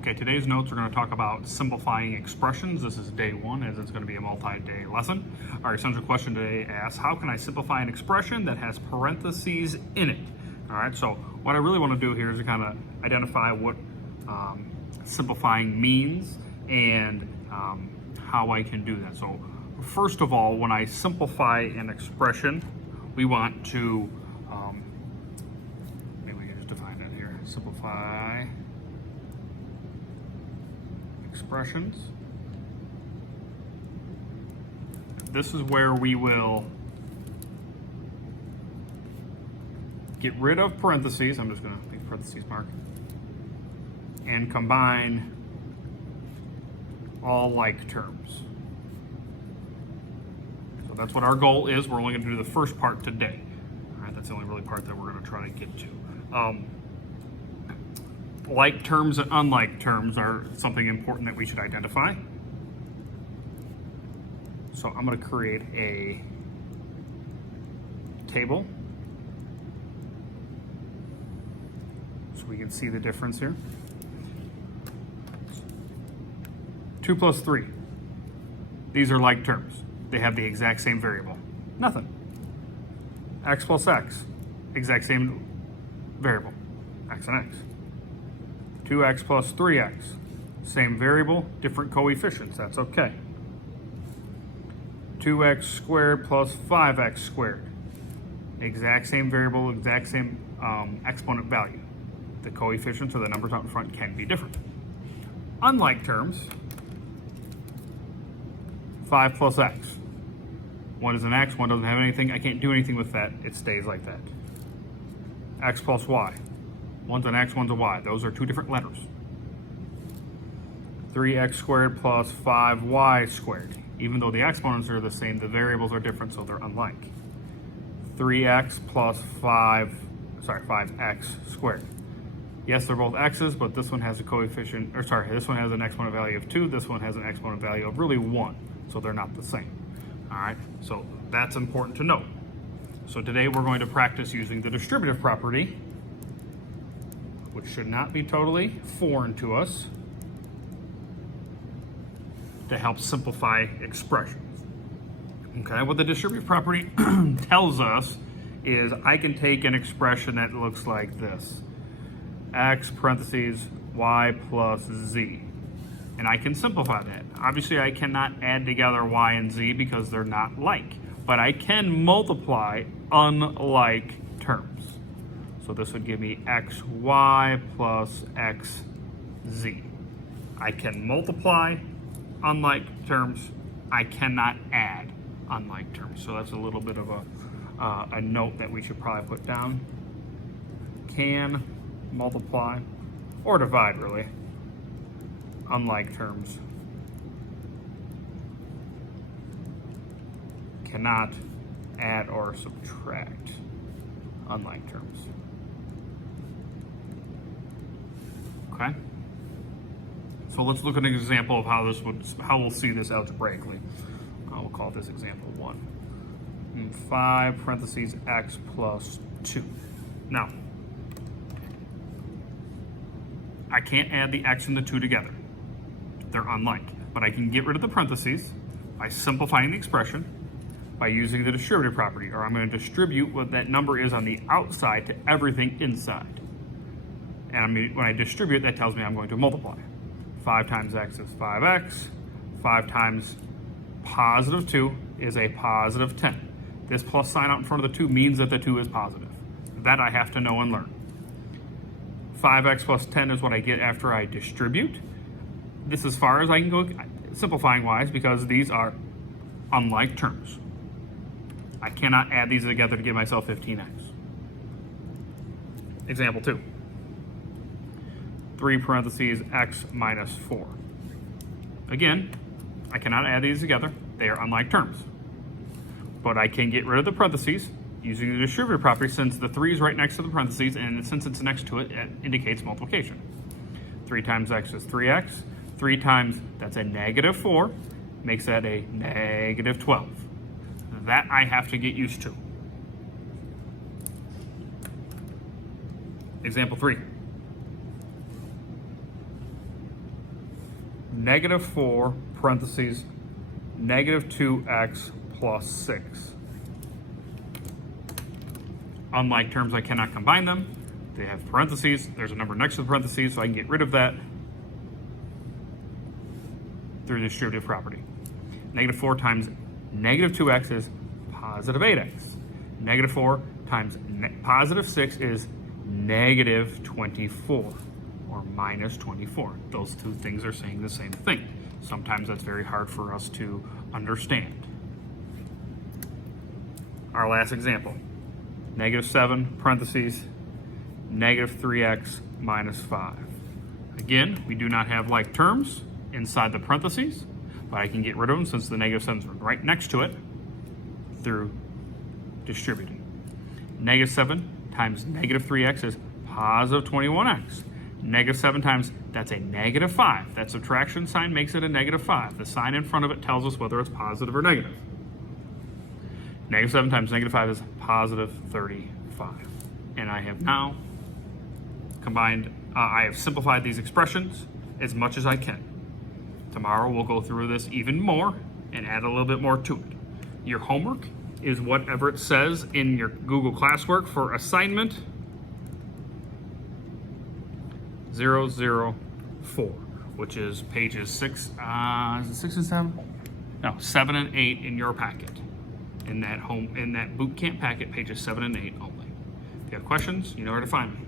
Okay, today's notes, we're going to talk about simplifying expressions. This is day one, as it's going to be a multi-day lesson. Our essential question today asks, how can I simplify an expression that has parentheses in it? All right, so what I really want to do here is to kind of identify what simplifying means and how I can do that. So first of all, when I simplify an expression, we want to, maybe we can just define that here, simplify expressions. This is where we will get rid of parentheses. I'm just going to make parentheses mark and combine all like terms. So that's what our goal is. We're only going to do the first part today. All right, that's the only really part that we're going to try to get to. Like terms and unlike terms are something important that we should identify. So I'm going to create a table so we can see the difference here. 2 plus 3. These are like terms. They have the exact same variable. Nothing. X plus X. Exact same variable. X and X. 2x plus 3x. Same variable, different coefficients. That's okay. 2x squared plus 5x squared. Exact same variable, exact same exponent value. The coefficients or the numbers out in front can be different. Unlike terms, 5 plus x. One is an x, one doesn't have anything. I can't do anything with that. It stays like that. X plus y. One's an x, one's a y. Those are two different letters. 3x squared plus 5y squared. Even though the exponents are the same, the variables are different, so they're unlike. 3x plus 5x squared. Yes, they're both x's, but this one has a coefficient, this one has an exponent value of 2, this one has an exponent value of really 1, so they're not the same. All right, so that's important to note. So today we're going to practice using the distributive property, which should not be totally foreign to us, to help simplify expressions. Okay, what the distributive property tells us is I can take an expression that looks like this. X parentheses y plus z. And I can simplify that. Obviously, I cannot add together y and z because they're not like, but I can multiply unlike terms. So this would give me xy plus xz. I can multiply unlike terms. I cannot add unlike terms. So that's a little bit of a note that we should probably put down. Can multiply or divide, really, unlike terms. Cannot add or subtract unlike terms. Okay? So let's look at an example of how we'll see this algebraically. We'll call this example 1. 5 parentheses x plus 2. Now, I can't add the x and the 2 together. They're unlike. But I can get rid of the parentheses by simplifying the expression by using the distributive property, or I'm going to distribute what that number is on the outside to everything inside. And when I distribute, that tells me I'm going to multiply. 5 times x is 5x. 5 times positive 2 is a positive 10. This plus sign out in front of the 2 means that the 2 is positive. That I have to know and learn. 5x plus 10 is what I get after I distribute. This is as far as I can go simplifying wise because these are unlike terms. I cannot add these together to give myself 15x. Example 2. 3 parentheses x minus 4. Again, I cannot add these together. They are unlike terms. But I can get rid of the parentheses using the distributive property since the 3 is right next to the parentheses, and since it's next to it, it indicates multiplication. 3 times x is 3x. 3 times, that's a negative 4, makes that a negative 12. That I have to get used to. Example 3. negative 4 parentheses negative 2x plus 6. Unlike terms I cannot combine them, they have parentheses. There's a number next to the parentheses, so I can get rid of that through distributive property. Negative 4 times negative 2x is positive 8x. Negative 4 times positive 6 is negative 24, or minus 24. Those two things are saying the same thing. Sometimes that's very hard for us to understand. Our last example, negative 7 parentheses negative 3x minus 5. Again, we do not have like terms inside the parentheses, but I can get rid of them since the negative 7 is right next to it through distributing. Negative 7 times negative 3x is positive 21x. Negative 7 times, that's a negative 5. That subtraction sign makes it a negative 5. The sign in front of it tells us whether it's positive or negative. Negative 7 times negative 5 is positive 35. And I have now combined, I have simplified these expressions as much as I can. Tomorrow we'll go through this even more and add a little bit more to it. Your homework is whatever it says in your Google classwork for assignment 004, which is pages 6 and 7? No, 7 and 8 in your packet. In that boot camp packet, pages 7 and 8 only. If you have questions, you know where to find me.